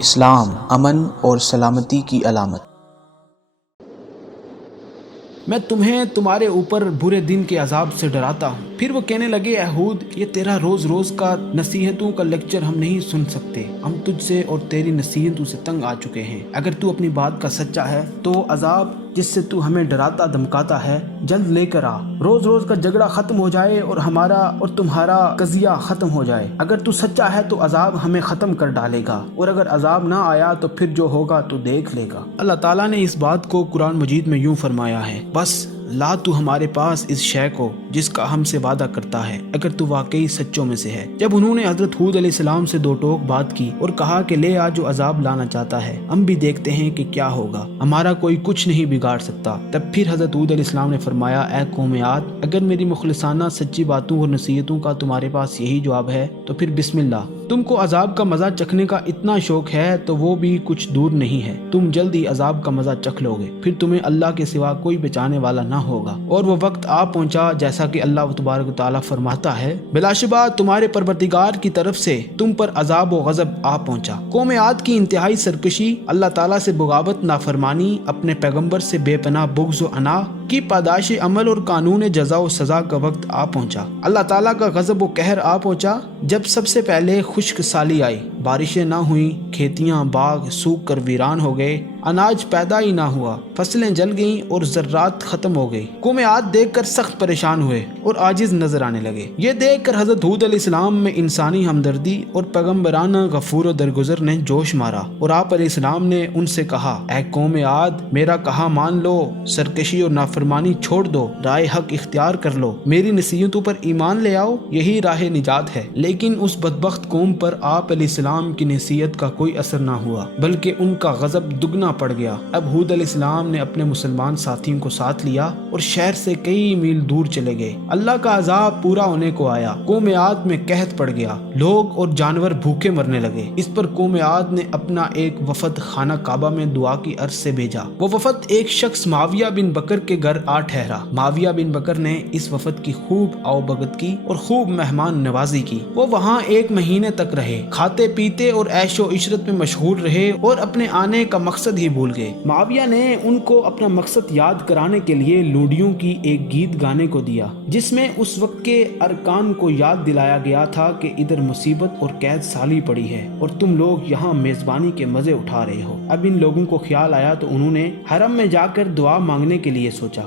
اسلام امن اور سلامتی کی علامت۔ میں تمہیں تمہارے اوپر برے دن کے عذاب سے ڈراتا ہوں۔ پھر وہ کہنے لگے، اے ہود، یہ تیرا روز روز کا نصیحتوں کا لیکچر ہم نہیں سن سکتے۔ ہم تجھ سے اور تیری نصیحتوں سے تنگ آ چکے ہیں۔ اگر تو اپنی بات کا سچا ہے تو عذاب جس سے تو ہمیں ڈراتا دھمکاتا ہے جلد لے کر آ۔ روز روز کا جھگڑا ختم ہو جائے اور ہمارا اور تمہارا قضیہ ختم ہو جائے۔ اگر تو سچا ہے تو عذاب ہمیں ختم کر ڈالے گا، اور اگر عذاب نہ آیا تو پھر جو ہوگا تو دیکھ لے گا۔ اللہ تعالیٰ نے اس بات کو قرآن مجید میں یوں فرمایا ہے، بس لا تو ہمارے پاس اس شے کو جس کا ہم سے وعدہ کرتا ہے اگر تو واقعی سچوں میں سے ہے۔ جب انہوں نے حضرت ہود علیہ السلام سے دو ٹوک بات کی اور کہا کہ لے آ جو عذاب لانا چاہتا ہے، ہم بھی دیکھتے ہیں کہ کیا ہوگا، ہمارا کوئی کچھ نہیں بگاڑ سکتا۔ تب پھر حضرت ہود علیہ السلام نے فرمایا، اے قوم عاد، اگر میری مخلصانہ سچی باتوں اور نصیحتوں کا تمہارے پاس یہی جواب ہے تو پھر بسم اللہ۔ تم کو عذاب کا مزہ چکھنے کا اتنا شوق ہے تو وہ بھی کچھ دور نہیں ہے، تم جلد ہی عذاب کا مزہ چکھ لو گے، پھر تمہیں اللہ کے سوا کوئی بچانے والا نہ ہوگا۔ اور وہ وقت آ پہنچا جیسا کہ اللہ تبارک و تعالیٰ فرماتا ہے، بلا شبہ تمہارے پروردگار کی طرف سے تم پر عذاب و غضب آ پہنچا۔ قوم عاد کی انتہائی سرکشی، اللہ تعالیٰ سے بغاوت، نافرمانی، اپنے پیغمبر سے بے پناہ بغض و انا کی پاداش عمل اور قانون جزا و سزا کا وقت آ پہنچا۔ اللہ تعالیٰ کا غضب و قہر آ پہنچا جب سب سے پہلے خشک سالی آئی، بارشیں نہ ہوئیں، کھیتیاں باغ سوکھ کر ویران ہو گئے، اناج پیدا ہی نہ ہوا، فصلیں جل گئیں اور ذرات ختم ہو گئی۔ قوم عاد دیکھ کر سخت پریشان ہوئے اور عاجز نظر آنے لگے۔ یہ دیکھ کر حضرت ہود علیہ السلام میں انسانی ہمدردی اور پیغمبرانہ غفور و درگزر نے جوش مارا، اور آپ علیہ السلام نے ان سے کہا، اے قوم عاد، میرا کہا مان لو، سرکشی اور نافرمانی چھوڑ دو، راہ حق اختیار کر لو، میری نصیحتوں پر ایمان لے آؤ، یہی راہ نجات ہے۔ لیکن اس بدبخت قوم پر آپ علیہ السلام کی نصیحت کا کوئی اثر نہ ہوا، بلکہ ان کا غضب دگنا پڑ گیا۔ اب ہود علیہ السلام نے اپنے مسلمان ساتھیوں کو ساتھ لیا اور شہر سے کئی میل دور چلے گئے۔ اللہ کا عذاب پورا ہونے کو آیا، قوم عاد میں قحط پڑ گیا، لوگ اور جانور بھوکے مرنے لگے۔ اس پر قوم عاد نے اپنا ایک وفد خانہ کعبہ میں دعا کی عرض سے بھیجا۔ وہ وفد ایک شخص معاویہ بن بکر کے گھر آ ٹھہرا۔ معاویہ بن بکر نے اس وفد کی خوب آؤبگت کی اور خوب مہمان نوازی کی۔ وہ وہاں 1 مہینے تک رہے، کھاتے پیتے اور عیش و عشرت میں مشغول رہے اور اپنے آنے کا مقصد ہی بھول گئے۔ معاویہ نے ان کو اپنا مقصد یاد کرانے کے لیے لوڈیوں کی ایک گیت گانے کو دیا، جس میں اس وقت کے ارکان کو یاد دلایا گیا تھا کہ ادھر مصیبت اور قید سالی پڑی ہے اور تم لوگ یہاں میزبانی کے مزے اٹھا رہے ہو۔ اب ان لوگوں کو خیال آیا تو انہوں نے حرم میں جا کر دعا مانگنے کے لیے سوچا۔